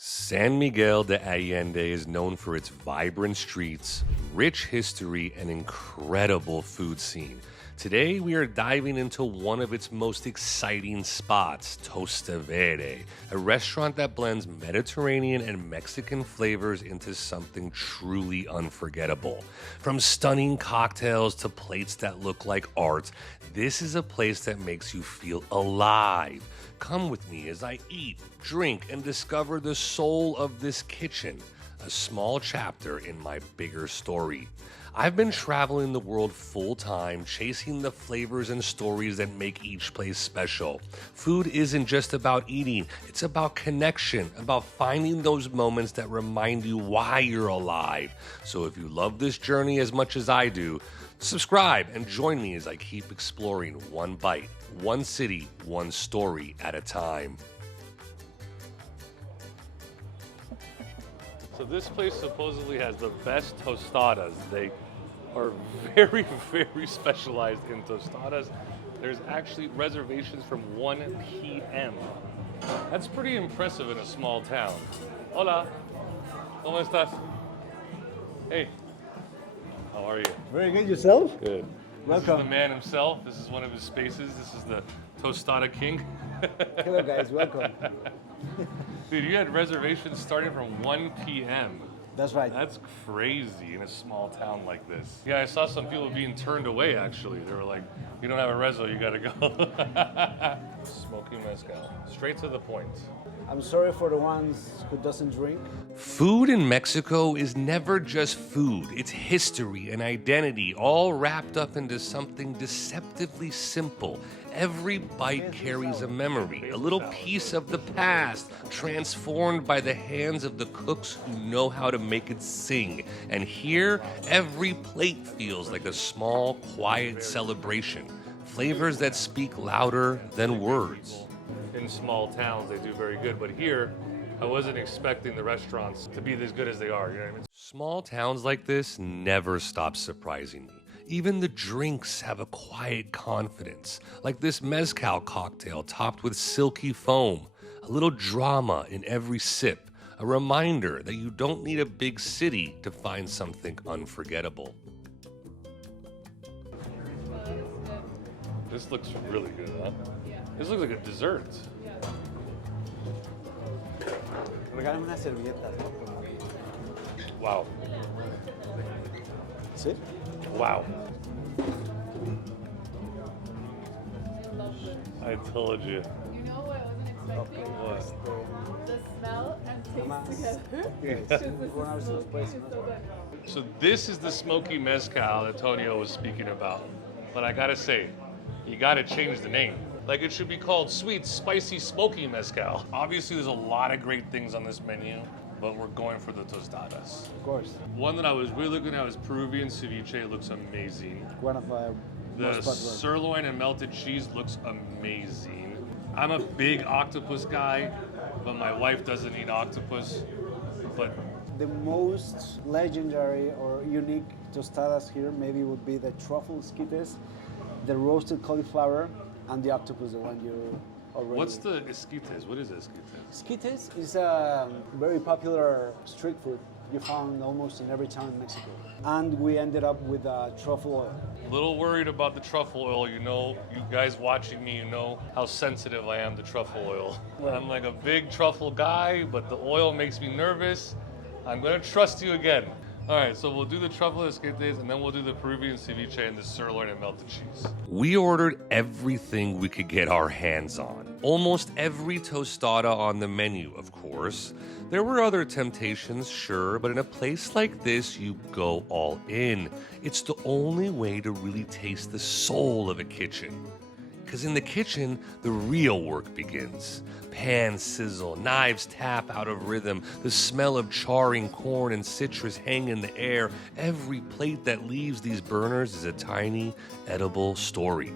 San Miguel de Allende is known for its vibrant streets, rich history, and incredible food scene. Today, we are diving into one of its most exciting spots, Tostévere, a restaurant that blends Mediterranean and Mexican flavors into something truly unforgettable. From stunning cocktails to plates that look like art, this is a place that makes you feel alive. Come with me as I eat, drink, and discover the soul of this kitchen, a small chapter in my bigger story. I've been traveling the world full time, chasing the flavors and stories that make each place special. Food isn't just about eating, it's about connection, about finding those moments that remind you why you're alive. So if you love this journey as much as I do, subscribe and join me as I keep exploring one bite, one city, one story at a time. So this place supposedly has the best tostadas. They are very, very specialized in tostadas. There's actually reservations from 1 p.m. That's pretty impressive in a small town. Hola, ¿cómo estás? Hey, how are you? Very good, yourself? Good. Welcome. This is the man himself. This is one of his spaces. This is the Tostada King. Hello guys, welcome. Dude, you had reservations starting from 1 p.m. That's right. That's crazy in a small town like this. Yeah, I saw some people being turned away, actually. They were like, you don't have a rezo, you gotta go. Smoky mezcal. Straight to the point. I'm sorry for the ones who doesn't drink. Food in Mexico is never just food. It's history and identity, all wrapped up into something deceptively simple. Every bite carries a memory, a little piece of the past, transformed by the hands of the cooks who know how to make it sing. And here, every plate feels like a small, quiet celebration. Flavors that speak louder than words. In small towns, they do very good, but here, I wasn't expecting the restaurants to be as good as they are, you know what I mean? Small towns like this never stop surprising me. Even the drinks have a quiet confidence, like this mezcal cocktail topped with silky foam. A little drama in every sip, a reminder that you don't need a big city to find something unforgettable. This looks really good, huh? This looks like a dessert. Regálame una servilleta. Wow. ¿Sí? Wow. I told you. You know what I wasn't expecting? What? The smell and taste together. Yes. It's just the smoky is so good. So this is the smoky mezcal that Tonio was speaking about. But I gotta say, you gotta change the name. Like it should be called sweet, spicy, smoky mezcal. Obviously there's a lot of great things on this menu, but we're going for the tostadas. Of course. One that I was really looking at was Peruvian ceviche. It looks amazing. One of my The most popular. sirloin and melted cheese looks amazing. I'm a big octopus guy, but my wife doesn't eat octopus. But The most legendary or unique tostadas here maybe would be the Truffle Esquites, the roasted cauliflower, and the octopus, the one you already... what's the esquites? What is esquites? Esquites is a very popular street food you found almost in every town in Mexico. And we ended up with truffle oil. A little worried about the truffle oil. You know, you guys watching me, you know how sensitive I am to truffle oil. Right. I'm like a big truffle guy, but the oil makes me nervous. I'm gonna trust you again. All right, so we'll do the truffle esquites and then we'll do the Peruvian ceviche and the sirloin and melted cheese. We ordered everything we could get our hands on. Almost every tostada on the menu, of course. There were other temptations, sure, but in a place like this, you go all in. It's the only way to really taste the soul of a kitchen. Because in the kitchen, the real work begins. Pans sizzle, knives tap out of rhythm, the smell of charring corn and citrus hang in the air. Every plate that leaves these burners is a tiny, edible story.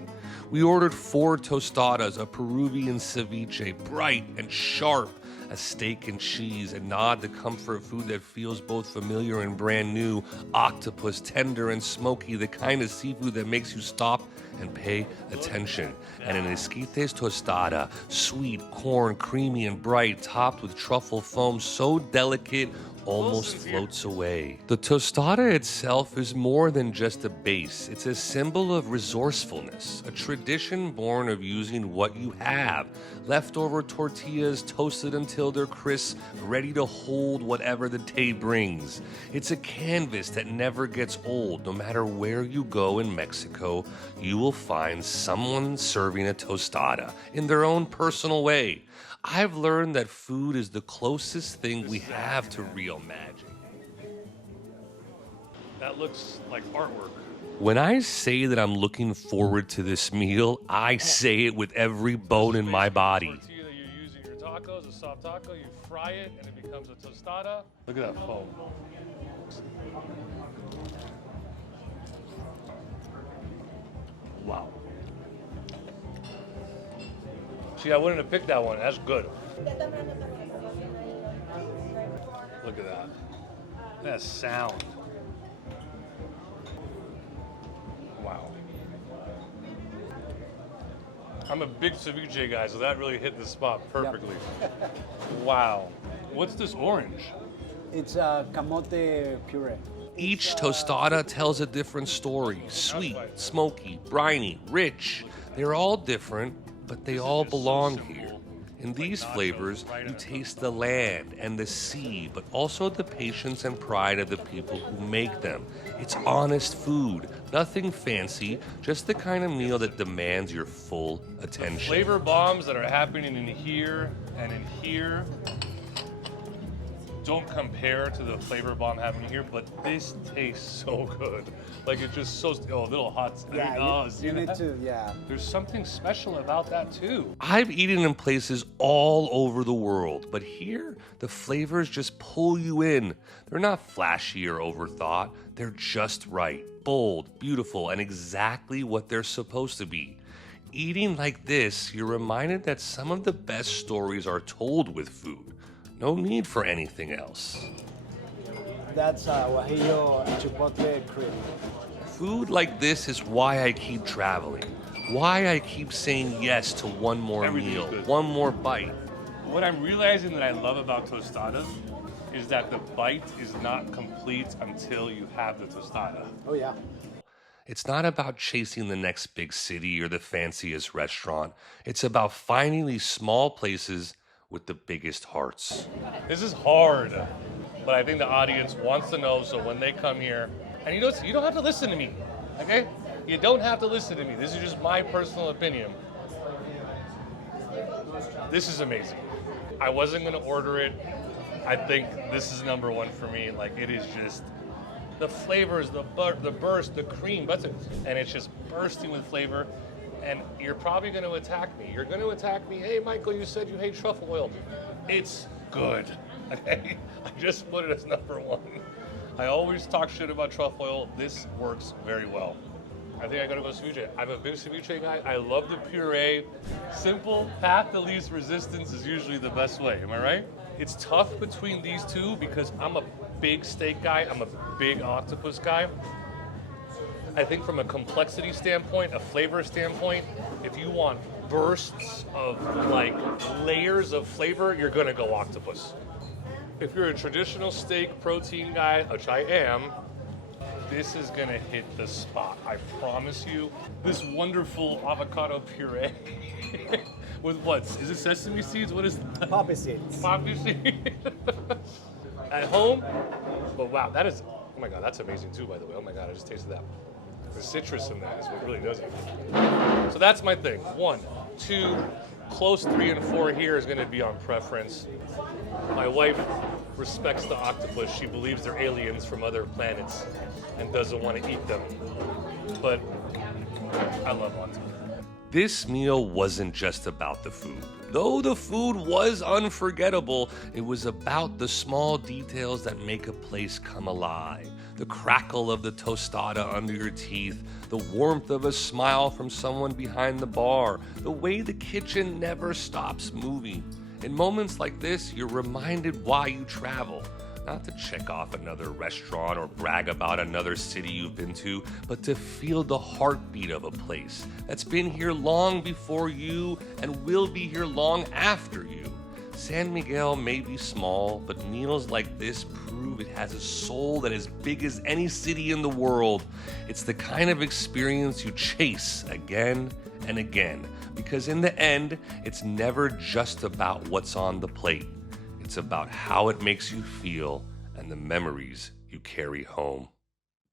We ordered 4 tostadas, a Peruvian ceviche, bright and sharp, a steak and cheese, a nod to comfort food that feels both familiar and brand new, octopus, tender and smoky, the kind of seafood that makes you stop and pay attention. And an Esquites Tostada, sweet, corn, creamy and bright, topped with truffle foam, so delicate, almost floats away. The tostada itself is more than just a base. It's a symbol of resourcefulness, a tradition born of using what you have. Leftover tortillas toasted until they're crisp, ready to hold whatever the day brings. It's a canvas that never gets old. No matter where you go in Mexico, you will find someone serving a tostada in their own personal way. I've learned that food is the closest thing we have to real magic. That looks like artwork. When I say that I'm looking forward to this meal, I say it with every bone in my body. Tortilla that you use in your tacos, a soft taco, you fry it and it becomes a tostada. Look at that foam. Wow. See, I wouldn't have picked that one. That's good. Look at that. That sound. Wow. I'm a big ceviche guy, so that really hit the spot perfectly. Wow. What's this orange? It's camote puree. Each tostada tells a different story. Sweet, smoky, briny, rich. They're all different, but they all belong here. In these flavors, you taste the land and the sea, but also the patience and pride of the people who make them. It's honest food, nothing fancy, just the kind of meal that demands your full attention. Flavor bombs that are happening in here and in here don't compare to the flavor bomb happening here, but this tastes so good. Like it's just so, oh, a little hot. Yeah, you need to, yeah. There's something special about that too. I've eaten in places all over the world, but here, the flavors just pull you in. They're not flashy or overthought. They're just right, bold, beautiful, and exactly what they're supposed to be. Eating like this, you're reminded that some of the best stories are told with food. No need for anything else. That's guajillo and chipotle cream. Food like this is why I keep traveling. Why I keep saying yes to one more meal, one more bite. What I'm realizing that I love about tostadas is that the bite is not complete until you have the tostada. Oh yeah. It's not about chasing the next big city or the fanciest restaurant. It's about finding these small places with the biggest hearts. This is hard, but I think the audience wants to know, so when they come here, and you don't have to listen to me, okay? You don't have to listen to me. This is just my personal opinion. This is amazing. I wasn't gonna order it. I think this is number one for me. Like it is just, the flavors, the burst, the cream, and it's just bursting with flavor. And you're probably going to attack me. You're going to attack me. Hey, Michael, you said you hate truffle oil. It's good. Okay? I just put it as number one. I always talk shit about truffle oil. This works very well. I think I gotta go ceviche. I'm a big ceviche guy. I love the puree. Simple, path to least resistance is usually the best way. Am I right? It's tough between these two because I'm a big steak guy. I'm a big octopus guy. I think from a complexity standpoint, a flavor standpoint, if you want bursts of like layers of flavor, you're gonna go octopus. If you're a traditional steak protein guy, which I am, this is gonna hit the spot. I promise you. This wonderful avocado puree with what? Is it sesame seeds? What is that? Poppy seeds. Poppy seeds. At home, but wow, that is, oh my God, that's amazing too, by the way. Oh my God, I just tasted that. The citrus in that is what really does it. So that's my thing. 1, 2, close 3 and 4 here is gonna be on preference. My wife respects the octopus. She believes they're aliens from other planets and doesn't want to eat them. But I love octopus. This meal wasn't just about the food. Though the food was unforgettable, it was about the small details that make a place come alive. The crackle of the tostada under your teeth, the warmth of a smile from someone behind the bar, the way the kitchen never stops moving. In moments like this, you're reminded why you travel. not to check off another restaurant or brag about another city you've been to, but to feel the heartbeat of a place that's been here long before you and will be here long after you. San Miguel may be small, but meals like this prove it has a soul that is big as any city in the world. It's the kind of experience you chase again and again, because in the end, it's never just about what's on the plate. It's about how it makes you feel and the memories you carry home.